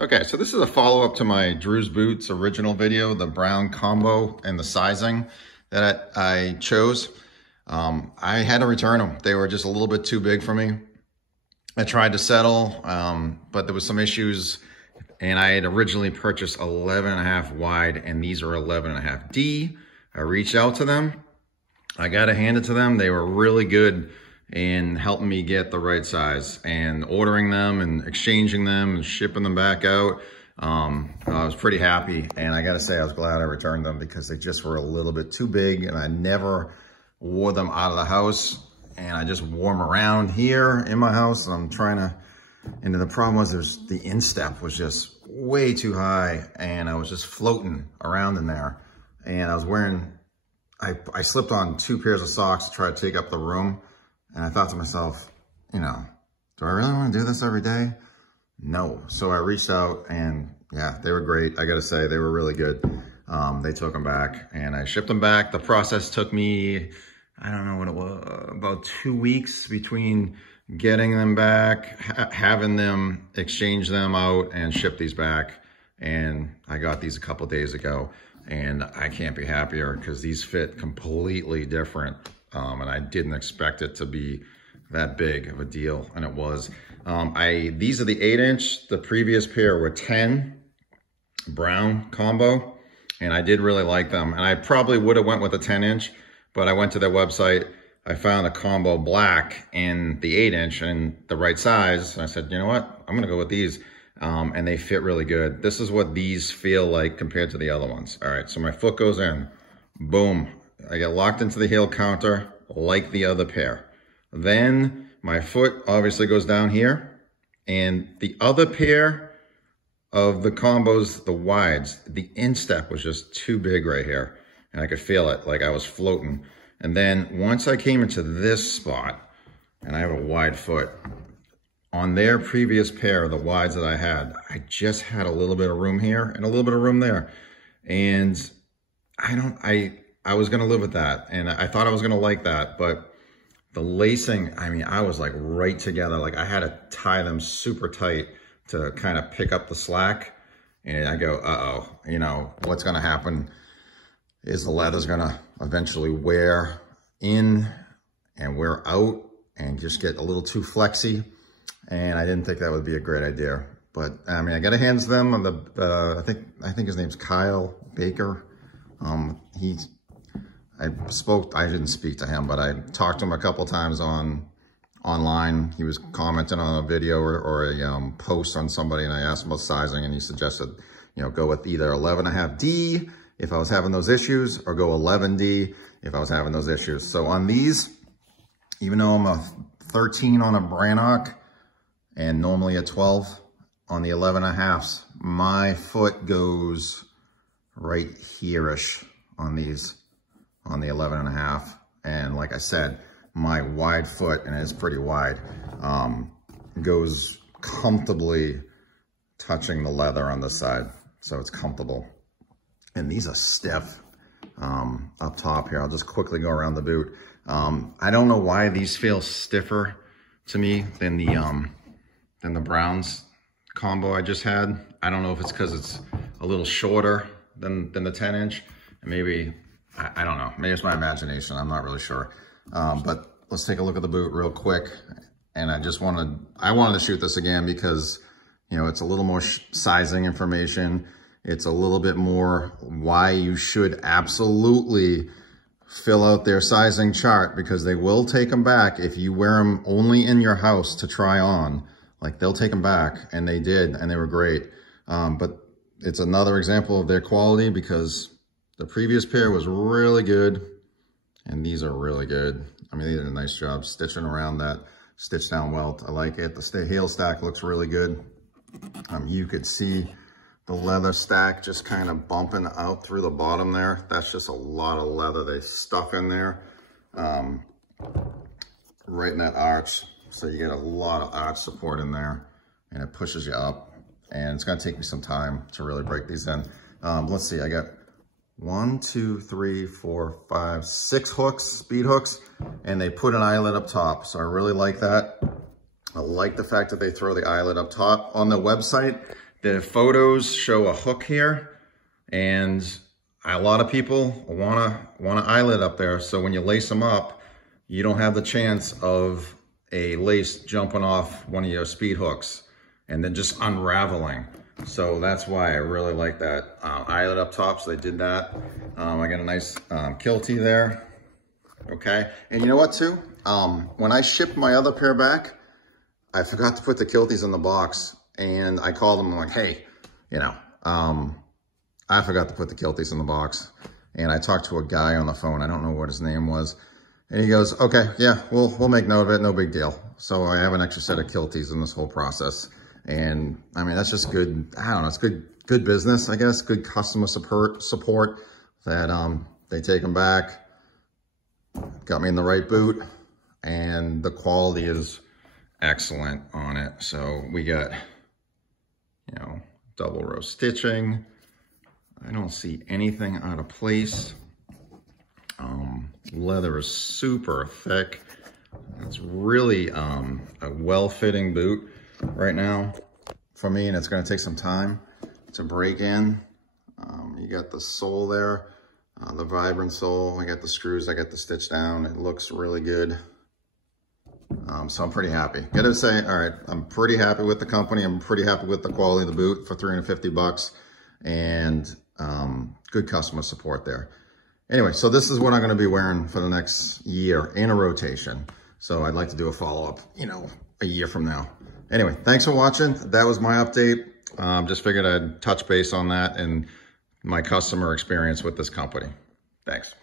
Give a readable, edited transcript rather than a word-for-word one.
Okay, so this is a follow-up to my Drew's Boots original video, the brown combo and the sizing that I chose. I had to return them. They were just a little bit too big for me. I tried to settle, but there was some issues, and I had originally purchased 11.5 wide, and these are 11.5 D. I reached out to them. I got to hand it to them. They were really good in helping me get the right size, and ordering them and exchanging them and shipping them back out. I was pretty happy, and I gotta say I was glad I returned them because they just were a little bit too big, and I never wore them out of the house, and I just wore them around here in my house. And I'm trying to, and the problem was the instep was just way too high, and I was just floating around in there. And I was wearing, I slipped on 2 pairs of socks to try to take up the room. And I thought to myself, you know, do I really want to do this every day? No. So I reached out, and yeah, they were great. I got to say, they were really good. They took them back, and I shipped them back. The process took me, I don't know what it was, about 2 weeks between getting them back, having them exchange them out and ship these back. And I got these a couple days ago, and I can't be happier because these fit completely different. And I didn't expect it to be that big of a deal, and it was. These are the 8-inch. The previous pair were 10, brown combo, and I did really like them. And I probably would have went with a 10-inch, but I went to their website. I found a combo black in the 8-inch and the right size. And I said, you know what? I'm gonna go with these. And they fit really good. This is what these feel like compared to the other ones. All right, so my foot goes in, boom. I get locked into the heel counter like the other pair. Then my foot obviously goes down here, and the other pair of the combos, the wides, the instep was just too big right here, and I could feel it like I was floating. And then once I came into this spot, and I have a wide foot, on their previous pair of the wides that I had, I just had a little bit of room here and a little bit of room there. And I was gonna live with that, and I thought I was gonna like that, but the lacing, I mean, I was like right together. Like I had to tie them super tight to kind of pick up the slack. And I go, uh-oh, you know, what's gonna happen is the leather's gonna eventually wear in and wear out and just get a little too flexy. And I didn't think that would be a great idea. But I mean, I gotta hand them on the, I think his name's Kyle Baker. I didn't speak to him, but I talked to him a couple times online. He was commenting on a video or a post on somebody, and I asked him about sizing, and he suggested, you know, go with either 11.5 D if I was having those issues, or go 11 D if I was having those issues. So on these, even though I'm a 13 on a Brannock and normally a 12 on the 11.5s, my foot goes right here-ish on these, on the 11.5. And like I said, my wide foot, and it's pretty wide, goes comfortably touching the leather on this side. So it's comfortable. And these are stiff up top here. I'll just quickly go around the boot. I don't know why these feel stiffer to me than the Browns combo I just had. I don't know if it's because it's a little shorter than the 10-inch. Maybe, I don't know. Maybe it's my imagination. I'm not really sure. But let's take a look at the boot real quick. And I wanted to shoot this again because, you know, it's a little more sizing information. It's a little bit more why you should absolutely fill out their sizing chart, because they will take them back if you wear them only in your house to try on. Like, they'll take them back, and they did, and they were great. But it's another example of their quality, because the previous pair was really good, and these are really good. I mean, they did a nice job stitching around that stitch down welt. I like it. The heel stack looks really good. You could see the leather stack just kind of bumping out through the bottom there. That's just a lot of leather they stuck in there, right in that arch. So you get a lot of arch support in there, and it pushes you up. And it's gonna take me some time to really break these in. Let's see, I got 1, 2, 3, 4, 5, 6 hooks, speed hooks, and they put an eyelet up top. So I really like that. I like the fact that they throw the eyelet up top. On the website, The photos show a hook here, and a lot of people want a eyelet up there. So when you lace them up, you don't have the chance of a lace jumping off one of your speed hooks and then just unraveling. So that's why I really like that eyelet up top. So they did that. I got a nice kiltie there. Okay, and you know what too? When I shipped my other pair back, I forgot to put the kilties in the box, and I called them. I'm like, hey, you know, I forgot to put the kilties in the box. And I talked to a guy on the phone. I don't know what his name was. And he goes, okay, yeah, we'll make note of it. No big deal. So I have an extra set of kilties in this whole process. And I mean, that's just good. I don't know. It's good business, I guess. Good customer support that they take them back. Got me in the right boot, and the quality is excellent on it. So we got, you know, double row stitching. I don't see anything out of place. Leather is super thick. It's really a well-fitting boot right now for me, and it's going to take some time to break in. You got the sole there, the vibrant sole. I got the screws, I got the stitch down. It looks really good. So I'm pretty happy. Gotta say, all right, I'm pretty happy with the company. I'm pretty happy with the quality of the boot for 350 bucks, and good customer support there. Anyway, so this is what I'm going to be wearing for the next year in a rotation. So I'd like to do a follow-up, you know, a year from now. Anyway, thanks for watching. That was my update. Just figured I'd touch base on that and my customer experience with this company. Thanks.